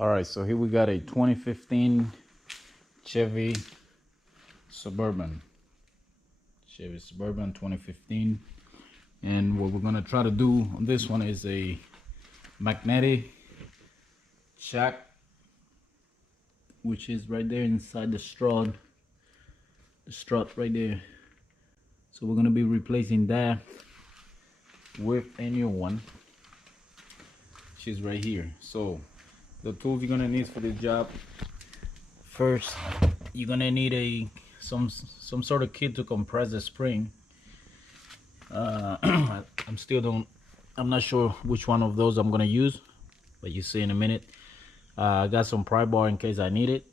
All right, so here we got a 2015 Chevy Suburban. Chevy Suburban 2015. And what we're gonna try to do on this one is a magnetic shock, which is right there inside the strut right there. So we're gonna be replacing that with a new one, which is right here. So the tools you're gonna need for this job: first, you're gonna need some sort of kit to compress the spring. I'm not sure which one of those I'm gonna use, but you see in a minute. I got some pry bar in case I need it.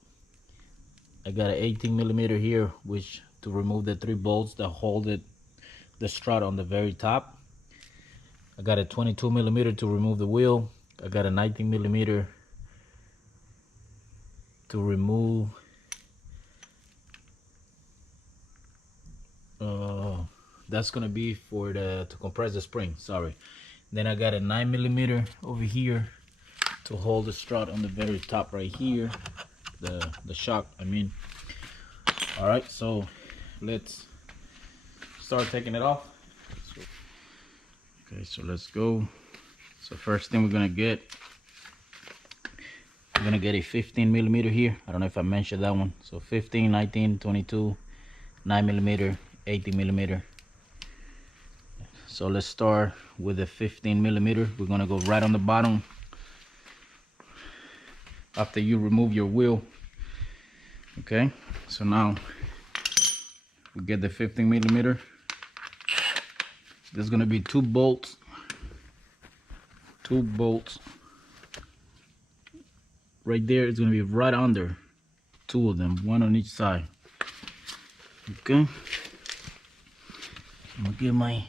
I got an 18mm here, which to remove the 3 bolts that hold the strut on the very top. I got a 22mm to remove the wheel. I got a 19mm to remove that's gonna be for to compress the spring, sorry. Then I got a 9mm over here to hold the strut on the very top right here, the shock, I mean. All right, so let's start taking it off. Okay, so let's go. So first thing we're gonna get a 15mm here. I don't know if I mentioned that one. So 15, 19, 22, 9mm, 18mm. So let's start with the 15mm. We're gonna go right on the bottom after you remove your wheel. Okay, so now we get the 15mm. There's gonna be 2 bolts right there. It's gonna be right under, 2 of them, 1 on each side. Okay, I'm gonna get my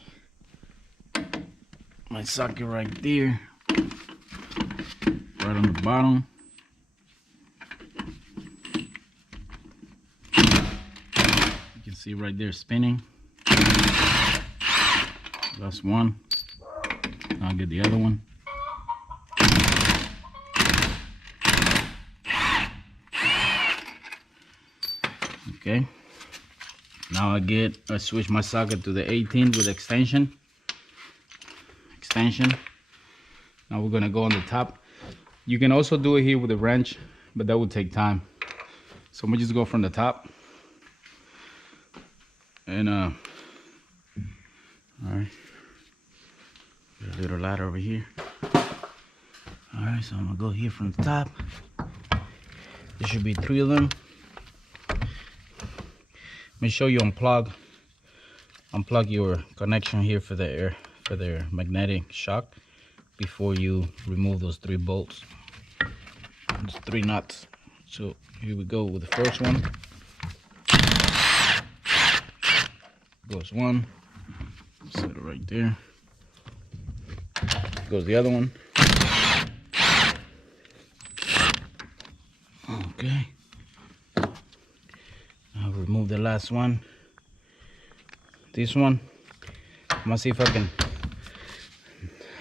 socket right there, right on the bottom. You can see right there spinning. That's one. I'll get the other one. Okay, now I switch my socket to the 18 with extension. Now we're gonna go on the top. You can also do it here with a wrench, but that would take time. So I'm gonna just go from the top. And all right, a little ladder over here. All right, so I'm gonna go here from the top. There should be 3 of them. Let me show you unplug your connection here for the magnetic shock before you remove those 3 bolts. There's 3 nuts. So here we go with the first one. Goes one. Set it right there. Goes the other one. Okay. I'll remove the last one. This one, I'm gonna see if I can.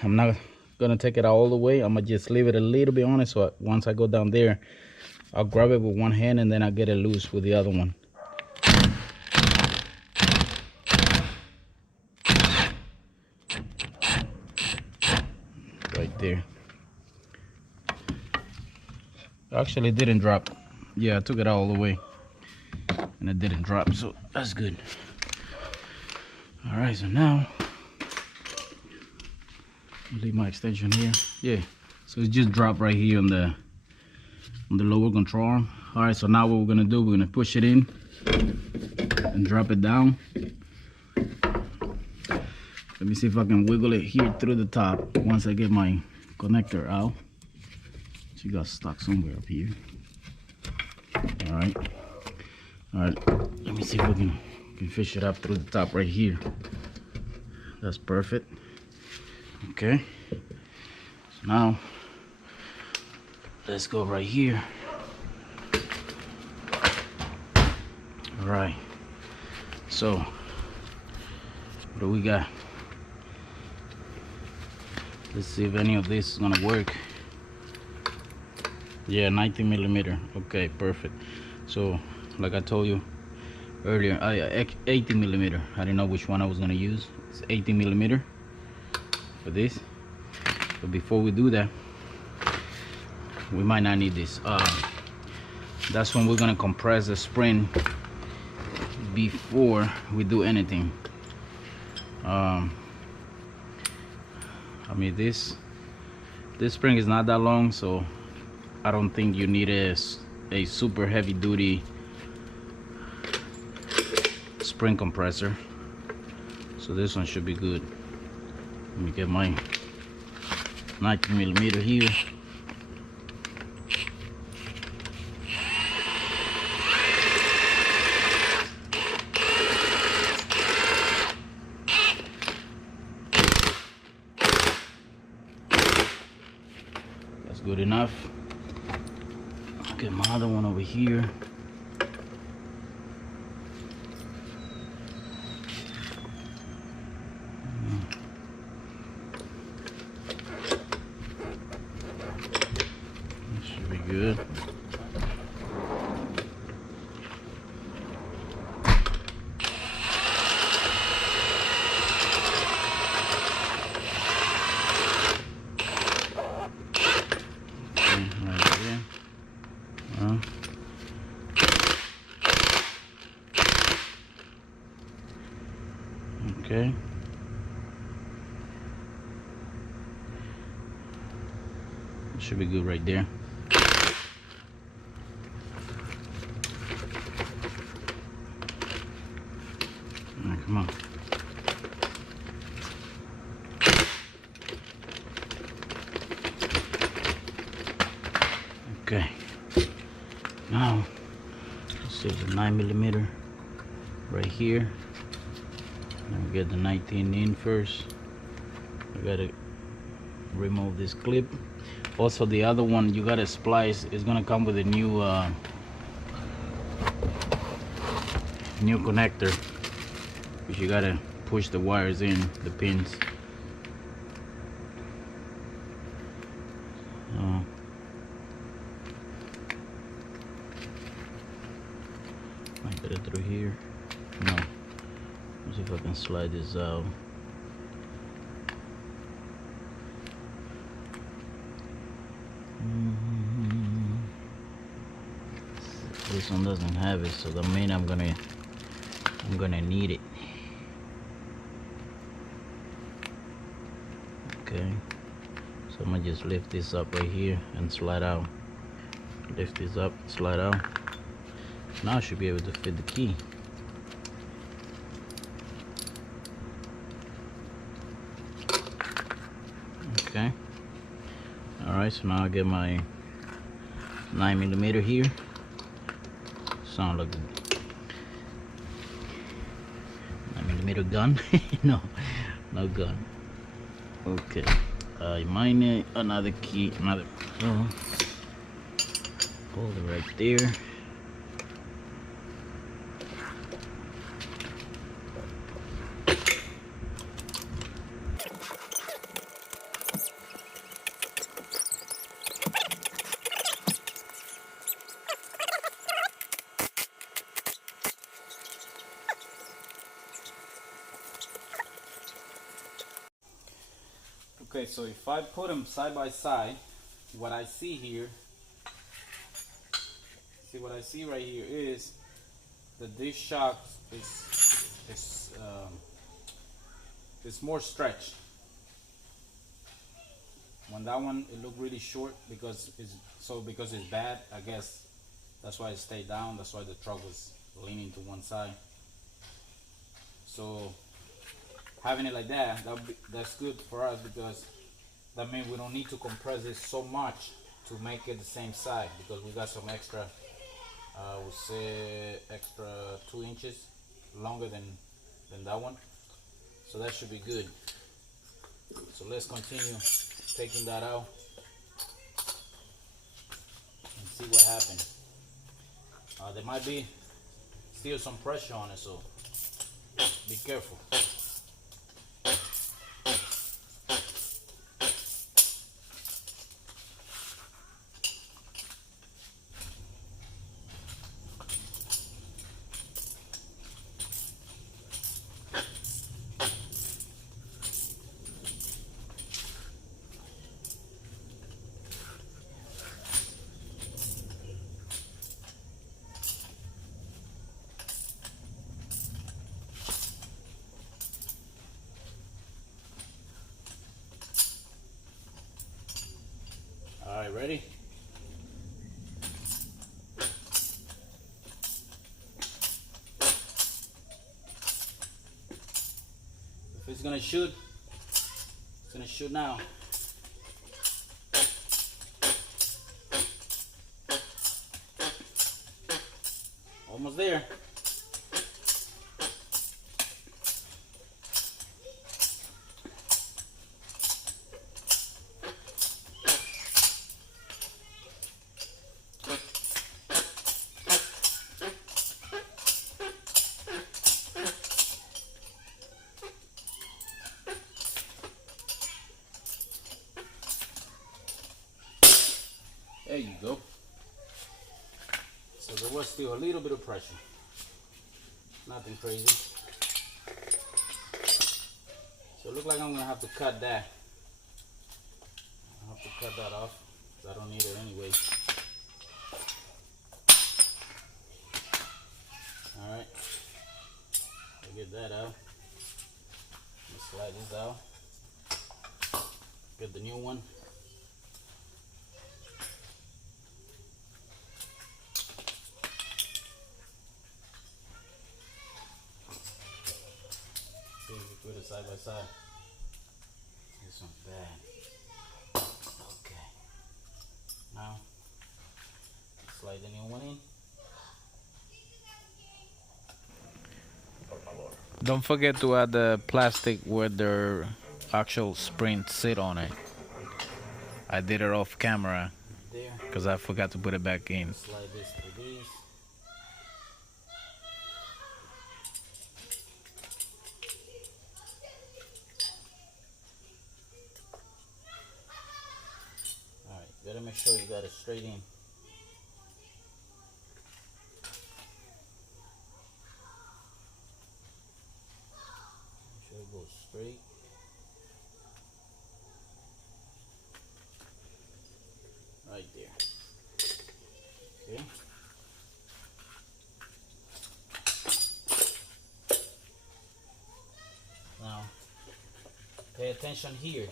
I'm not gonna take it all the way. I'm gonna just leave it a little bit on it, so once I go down there, I'll grab it with one hand and then I'll get it loose with the other one. Right there. Actually, it didn't drop. Yeah, I took it all the way and it didn't drop, so that's good. All right, so now I'll leave my extension here. Yeah, so it just dropped right here on the lower control arm. All right, so now what we're gonna do, we're gonna push it in and drop it down. Let me see if I can wiggle it here through the top once I get my connector out. She got stuck somewhere up here. All right, let me see if we can fish it up through the top right here. That's perfect. Okay, so now let's go right here. All right, so what do we got? Let's see if any of this is gonna work. Yeah, 19 millimeter. Okay, perfect. So like I told you earlier, 18 millimeter. I didn't know which one I was gonna use. It's 18 millimeter for this. But before we do that, we might not need this. That's when we're gonna compress the spring before we do anything. I mean, this spring is not that long, so I don't think you need a super heavy duty spring compressor. So this one should be good. Let me get my 19 millimeter here. That's good enough. I'll get my other one over here. Good. Right there. Okay. It should be good right there. Come on. Okay. Now, let's see the 9 millimeter right here. And we get the 19 in first. I gotta remove this clip. Also, the other one you gotta splice is gonna come with a new connector. You gotta push the wires in, the pins. I get it through here. No. Let's see if I can slide this out. This one doesn't have it, so that means I'm gonna need it. Okay, so I'm gonna just lift this up right here and slide out. Lift this up, slide out. Now I should be able to fit the key. Okay. Alright, so now I get my 9 millimeter here. Sound like a 9 millimeter gun. No gun. Okay, I might need another key, hold it right there. Okay, so if I put them side by side, what I see here, what I see right here is that this shock is more stretched. When that one, it looked really short because it's bad. I guess that's why it stayed down. That's why the truck was leaning to one side. So having it like that, that's good for us because that means we don't need to compress it so much to make it the same side, because we got some extra, we'll say extra 2 inches longer than that one. So that should be good. So let's continue taking that out and see what happens. There might be still some pressure on it, so be careful. ready? If it's gonna shoot, it's gonna shoot now. Almost there. There you go. So there was still a little bit of pressure. Nothing crazy. So it looks like I'm gonna have to cut that. I'll have to cut that off because I don't need it anyway. Alright. I'll get that out. Let's slide this out. Get the new one. See if we put it side by side. This one's bad. Okay. Now, slide the new one in. Don't forget to add the plastic where the actual springs sit on it. I did it off camera There. because I forgot to put it back in. Slide this through these. Alright, gotta make sure you got it straight in. Make sure it goes straight. Right there. Okay. Now, pay attention here.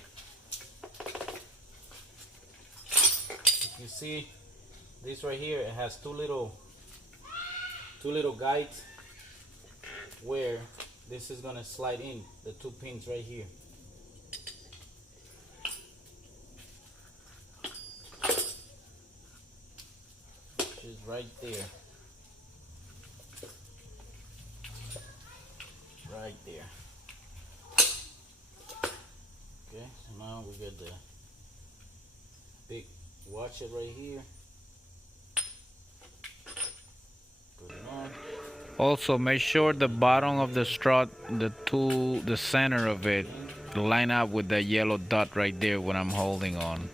If you see this right here, it has two little guides where this is gonna slide in, the two pins right here. Which is right there. Right there. Okay, so now we got the big washer right here. Put it on. Also, make sure the bottom of the strut, the center of it, line up with the yellow dot right there when I'm holding on.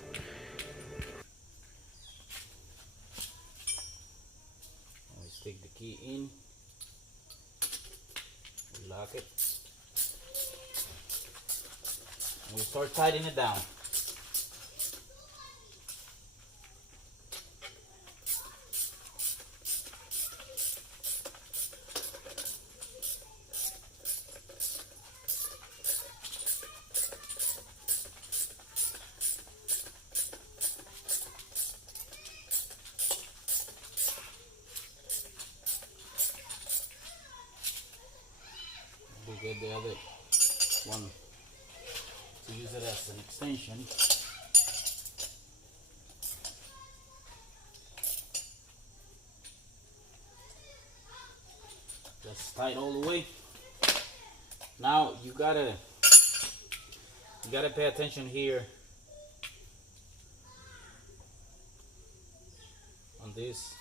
We stick the key in, we lock it, and we start tightening it down. We get the other one to use it as an extension. Just tight all the way. Now you gotta pay attention here on this,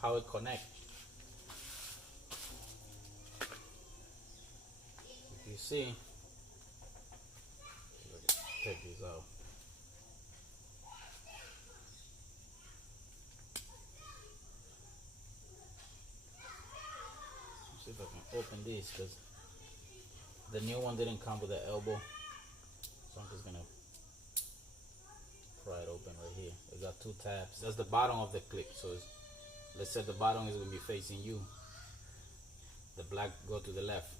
how it connects. If you see, take these out. See if I can open this, because the new one didn't come with an elbow, so I'm just gonna pry it open right here. It got two tabs. That's the bottom of the clip. So let's say the bottom is gonna be facing you. The black go to the left.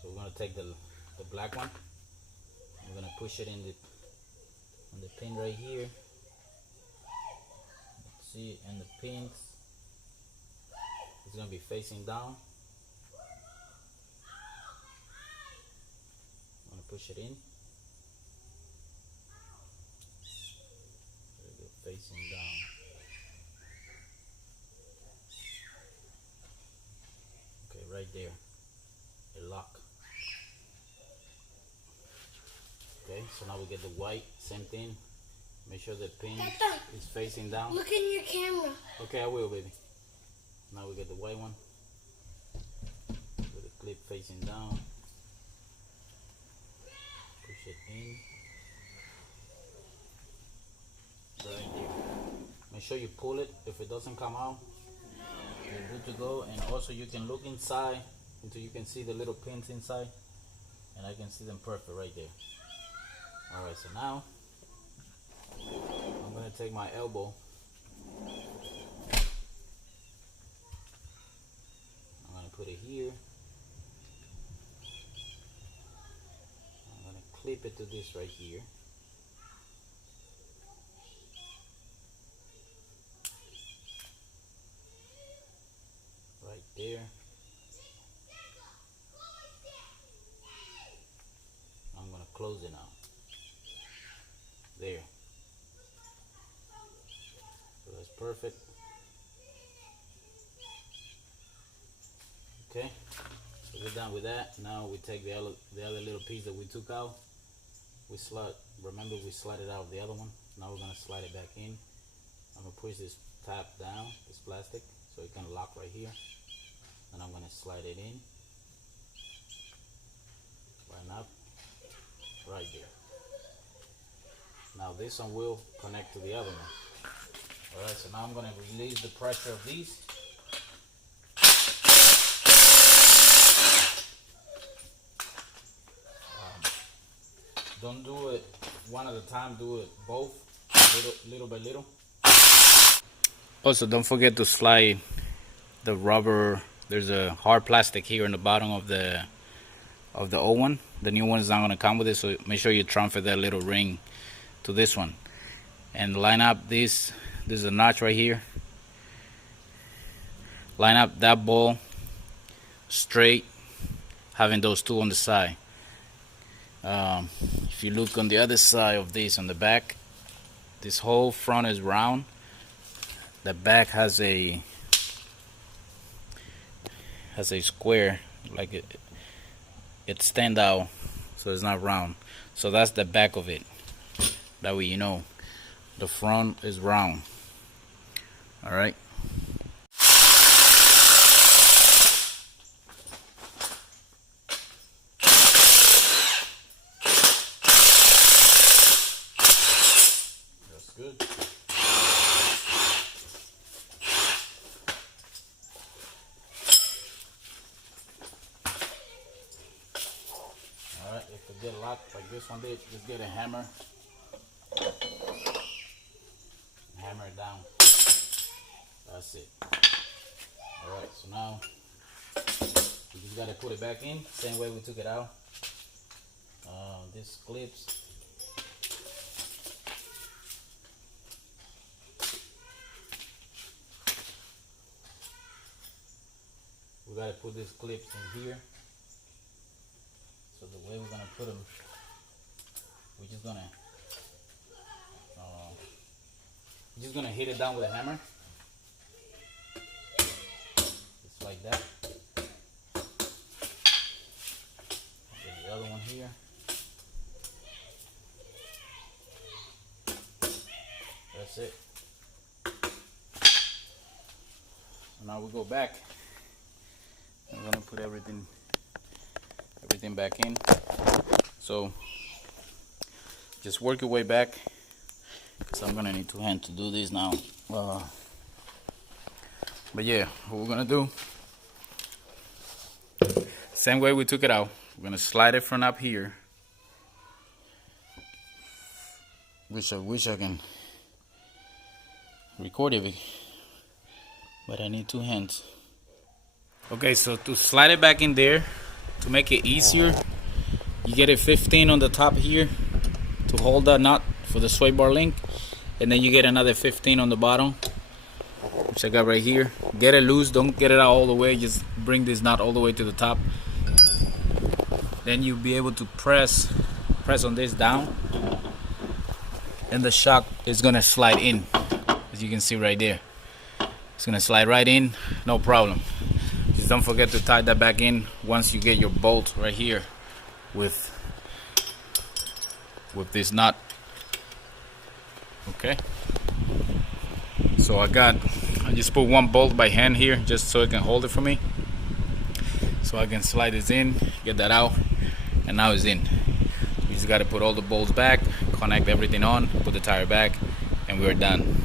So we're gonna take the black one. We're gonna push it in and the pin right here. See, and the pins is gonna be facing down. I'm gonna push it in. There we go, facing down. Okay, right there, a lock. Okay, so now we get the white, same thing. Make sure the pin is facing down. Look in your camera. Okay, I will, baby. Now we get the white one with the clip facing down. Push it in. Right here. Make sure you pull it. If it doesn't come out, you're good to go. And also you can look inside until you can see the little pins inside. And I can see them perfect right there. Alright, so now I'm going to take my elbow. I'm going to put it here. I'm going to clip it to this right here. Right there. I'm going to close it now. There. So that's perfect. Okay, so we're done with that. Now we take the other little piece that we took out. Remember we slide it out of the other one. Now we're gonna slide it back in. I'm gonna push this tab down, this plastic, so it can lock right here. And I'm gonna slide it in. Line up, right there. Now this one will connect to the other one. Alright, so now I'm going to release the pressure of these. Don't do it one at a time, do it both, little by little. Also, don't forget to slide the rubber. There's a hard plastic here in the bottom of the old one. The new one is not going to come with it, so make sure you transfer that little ring to this one. And line up this. There's a notch right here. Line up that ball straight, having those two on the side. If you look on the other side of this, on the back, this whole front is round. The back has a square, like it stand out, so it's not round. So that's the back of it. That way you know the front is round. All right. That's good. All right, if it get locked like this one did, just get a hammer. Hammer it down. That's it. Alright, so now we just gotta put it back in, same way we took it out. This clips. We gotta put these clips in here. So the way we're gonna put them, we're just gonna hit it down with a hammer. Just like that. Get the other one here. That's it. So now we go back. I'm gonna put everything back in. So just work your way back, because I'm gonna need two hands to do this now. But yeah, what we're gonna do, same way we took it out, we're gonna slide it from up here. Wish I can record it, but I need two hands. Okay, so to slide it back in there, to make it easier, you get a 15 on the top here to hold that nut for the sway bar link, and then you get another 15 on the bottom, which I got right here. Get it loose, don't get it out all the way, just bring this knot all the way to the top. Then you'll be able to press on this down, and the shock is gonna slide in, as you can see right there. It's gonna slide right in, no problem. Just don't forget to tie that back in once you get your bolt right here with this knot. Okay, so I just put one bolt by hand here just so it can hold it for me, so I can slide this in, get that out, and now it's in. You just got to put all the bolts back, connect everything on, put the tire back, and we're done.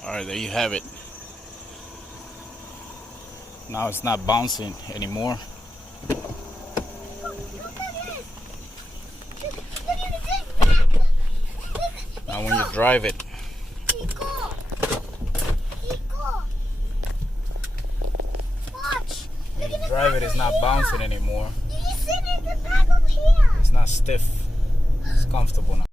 Alright, there you have it. Now it's not bouncing anymore. Now when you drive it, it's not bouncing anymore. It's not stiff. It's comfortable now.